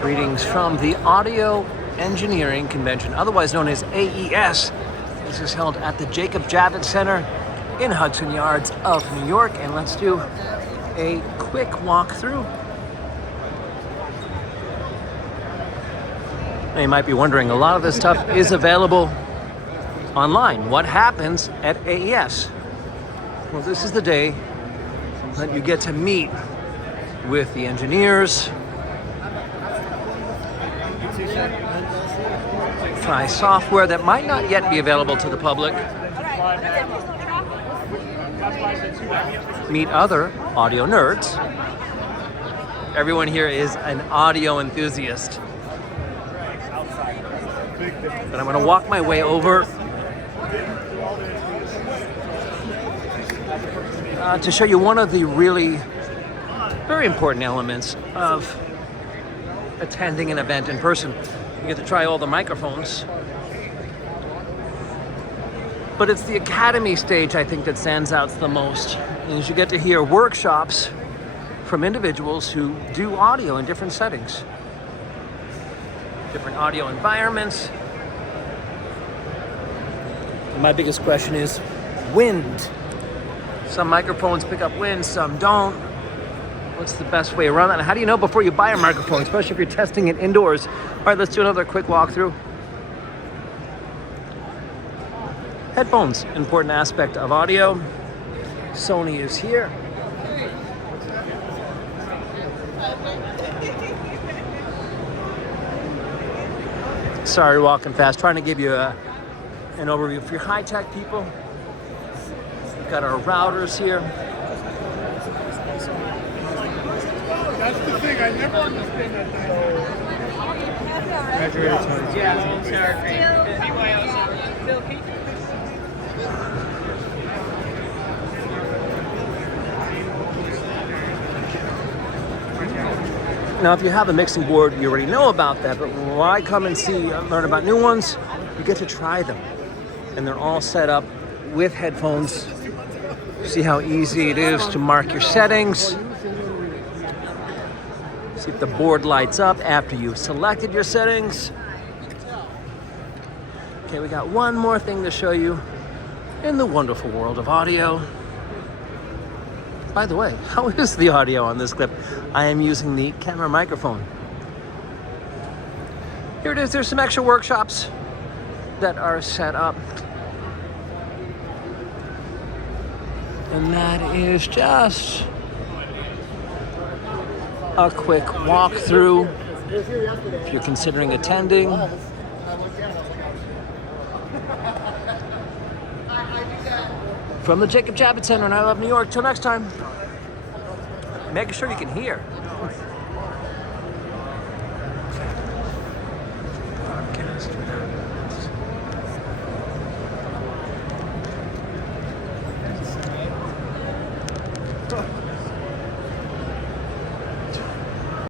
Greetings from the Audio Engineering Convention, otherwise known as AES. This is held at the Javits Center in Hudson Yards of New York, and let's do a quick walkthrough. Now you might be wondering, a lot of this stuff is available online. What happens at AES? Well, this is the day that you get to meet with the engineers, try software that might not yet be available to the public, meet other audio nerds. Everyone here is an audio enthusiast. But I'm going to walk my way over to show you one of the really very important elements of attending an event in person. You get to try all the microphones. But it's the academy stage, I think, that stands out the most. And you get to hear workshops from individuals who do audio in different settings, different audio environments. And my biggest question is wind. Some microphones pick up wind, some don't. What's the best way around that? And how do you know before you buy a microphone, especially if you're testing it indoors? All right, let's do another quick walkthrough. Headphones, important aspect of audio. Sony is here. Sorry, walking fast. Trying to give you an overview. For your high-tech people, we've got our routers here. That's the thing, I never understand that thing. Now, if you have a mixing board, you already know about that, but when I come and learn about new ones, you get to try them. And they're all set up with headphones. See how easy it is to mark your settings. See if the board lights up after you've selected your settings. Okay, we got one more thing to show you in the wonderful world of audio. By the way, how is the audio on this clip? I am using the camera microphone. Here it is. There's some extra workshops that are set up. And that is just a quick walkthrough if you're considering attending. From the Javits Center in I Love New York. Till next time, making sure you can hear. Podcast.